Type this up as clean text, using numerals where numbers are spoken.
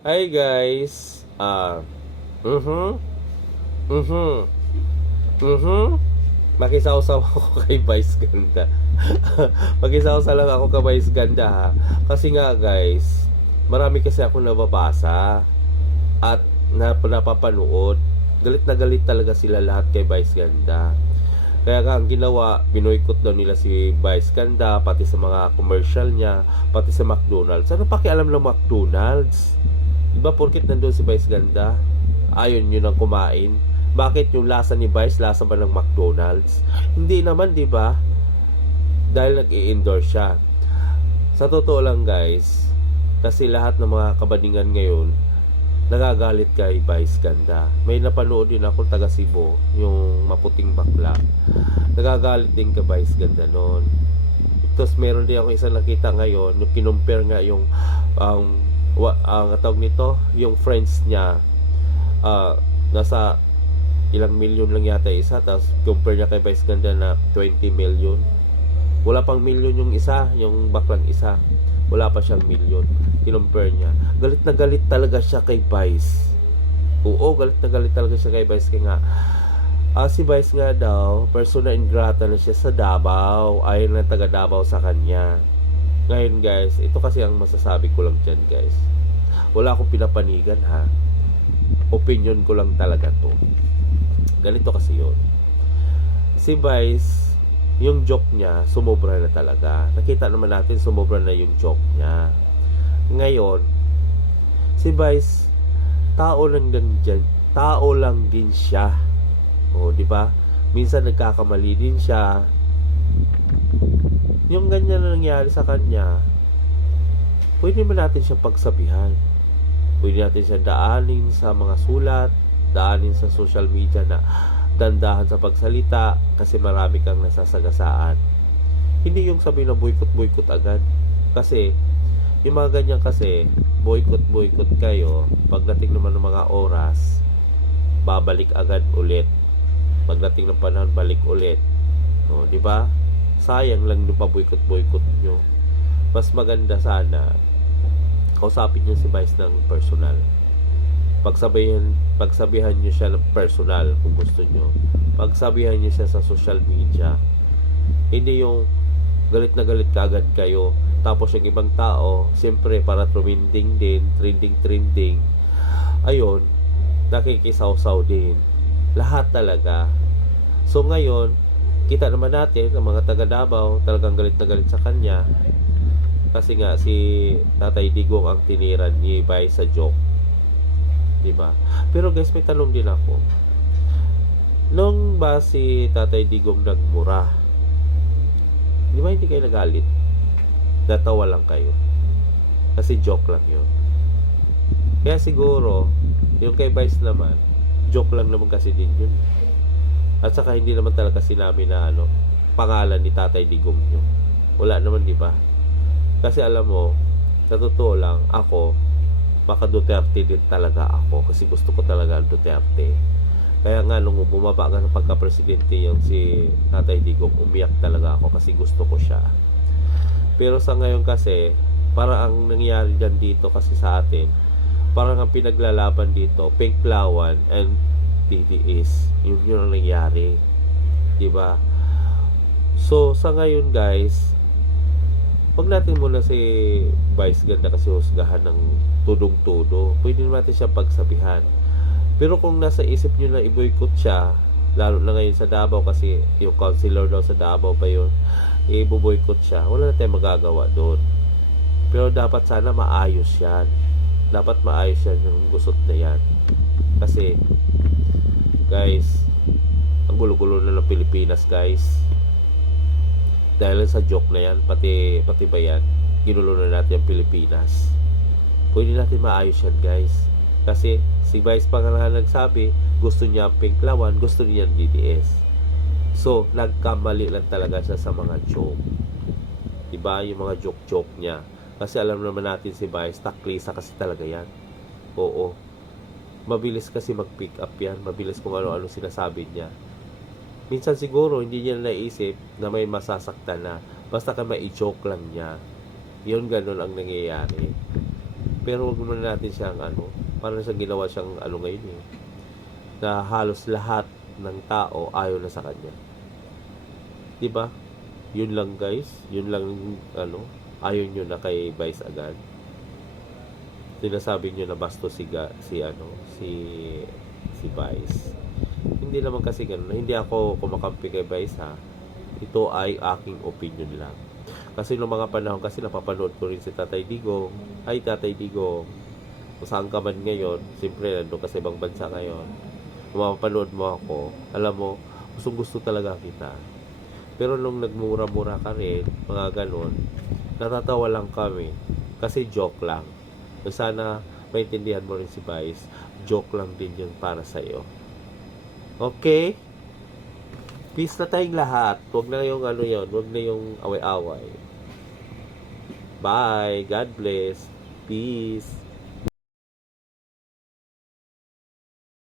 Hi guys. Mhm. Mhm. Mhm. Makisawsaw ako kay Vice Ganda. Makisawsaw lang ako kay Vice Ganda ha. Kasi nga guys, marami kasi ako nababasa at napapanood. Galit na galit talaga sila lahat kay Vice Ganda. Kaya nga ang ginawa, binoykot daw nila si Vice Ganda, pati sa mga commercial niya, pati sa McDonald's. Ano pakialam ng McDonald's? Diba porkit nandun si Vice Ganda, ayon yun ang kumain? Bakit yung lasa ni Vice, lasa ba ng McDonald's? Hindi naman, di ba? Dahil nag-i-endorse siya. Sa totoo lang guys, kasi lahat ng mga kabadingan ngayon, nagagalit kay Vice Ganda. May napanood din ako taga Cebu, yung maputing bakla. Nagagalit din kay Vice Ganda noon. Tapos meron din ako isang nakita ngayon, yung kinumpare nga yung ang tawag nito, yung friends niya, nasa ilang milyon lang yata isa, tapos compare niya kay Vice Ganda na 20 million. Wala pang milyon yung isa, yung baklang isa, wala pa siyang milyon. Kinumpare niya, galit na galit talaga siya kay Vice. Oo, galit na galit talaga siya kay Vice. Kaya nga si Vice nga daw, persona ingrata na siya sa Davao, ayon ng taga Davao sa kanya. Ngayon guys, ito kasi ang masasabi ko lang dyan guys, wala akong pinapanigan ha, opinion ko lang talaga to. Ganito kasi yon, si Vice, yung joke niya sumobra na talaga. Nakita naman natin sumobra na yung joke niya. Ngayon si Vice, tao lang din dyan, tao lang din siya. O di ba, minsan nagkakamali din siya. Yung ganyan na nangyari sa kanya, pwede naman natin siyang pagsabihan, pwede natin siya daanin sa mga sulat, daanin sa social media na dandahan sa pagsalita kasi marami kang nasasagasaan. Hindi yung sabi na boycott agad, kasi yung mga ganyan kasi boycott kayo, pagdating naman ng mga oras babalik agad ulit, pagdating ng panahon balik ulit. O di ba, sayang lang yung pa-boycott nyo. Mas maganda sana kausapin nyo si Vice ng personal, pagsabihan nyo siya ng personal kung gusto nyo, pagsabihan nyo siya sa social media. Hindi yung galit na galit kagad kayo, tapos yung ibang tao siyempre para trending din, trending, ayun, nakikisawsaw din lahat talaga. So ngayon, kita naman natin ang mga taga Davao talagang galit na galit sa kanya, kasi nga si Tatay Digong ang tiniran ni Vice sa joke, di ba? Pero guys, may tanong din ako. Nung ba si Tatay Digong nagmura, di ba hindi kayo nagalit? Natawa lang kayo. Kasi joke lang yun. Kaya siguro, yung kay Vice naman, joke lang naman kasi din yun. At saka hindi naman talaga sinabi na pangalan ni Tatay Digong yun. Wala naman, di ba? Kasi alam mo, sa totoo lang, ako, maka Duterte din talaga ako, kasi gusto ko talaga ang Duterte. Kaya nga nung bumaba nga ng pagka-presidente yung si Tatay Digong, umiyak talaga ako kasi gusto ko siya. Pero sa ngayon kasi, parang ang nangyari dyan dito kasi sa atin, parang ang pinaglalaban dito, Pinklawan and DDS. Yun ang nangyari. Diba? So, sa ngayon guys, wag natin muna si Vice Ganda kasi husgahan ng tudong-tudo. Pwede natin siya pagsabihan. Pero kung nasa isip nyo na i-boycott siya, lalo na ngayon sa Davao kasi yung councilor daw sa Davao pa yun, i-boycott siya, wala na tayong magagawa doon. Pero dapat sana maayos yan. Dapat maayos yan yung gusot na yan. Kasi, guys, ang gulo-gulo na ng Pilipinas, guys. Dahil sa joke na yan, pati ba yan, ginulo na natin ang Pilipinas. Pwede natin maayos yan, guys. Kasi si Vice pa nga nagsabi, gusto niya ang Pinklawan, gusto niya ang DDS. So, nagkamali lang talaga siya sa mga joke. Diba? Yung mga joke niya. Kasi alam naman natin si Vice, taklisa kasi talaga yan. Oo. Mabilis kasi mag-pick up yan. Mabilis kung ano-ano sinasabi niya. Minsan siguro, hindi niya naisip na may masasaktan na. Basta ka mai-joke lang niya. Yun, ganun ang nangyayari. Pero wag muna natin siyang parang siyang ginawa siyang ngayon na halos lahat ng tao ayaw na sa kanya. 'Di ba? Yun lang guys, yun lang ayaw nyo na kay Vice agad. Sinasabi nyo na bastos si Vice. Hindi naman kasi ganun. Hindi ako kumakampi kay Vice ha. Ito ay aking opinion lang. Kasi noong mga panahon kasi napapanood ko rin si Tatay Digong. Ay Tatay Digong, kung saan ka man ngayon, siyempre nandun ka sa ibang bansa ngayon. Kung mapapanood mo ako, alam mo, gustong gusto talaga kita. Pero nung nagmura-mura ka rin, mga ganun, natatawa lang kami. Kasi joke lang. So sana maintindihan mo rin si Vice. Joke lang din yun para sa'yo. Okay? Peace na tayong lahat. Huwag na yung yun. Huwag na yung away-away. Bye. God bless. Peace.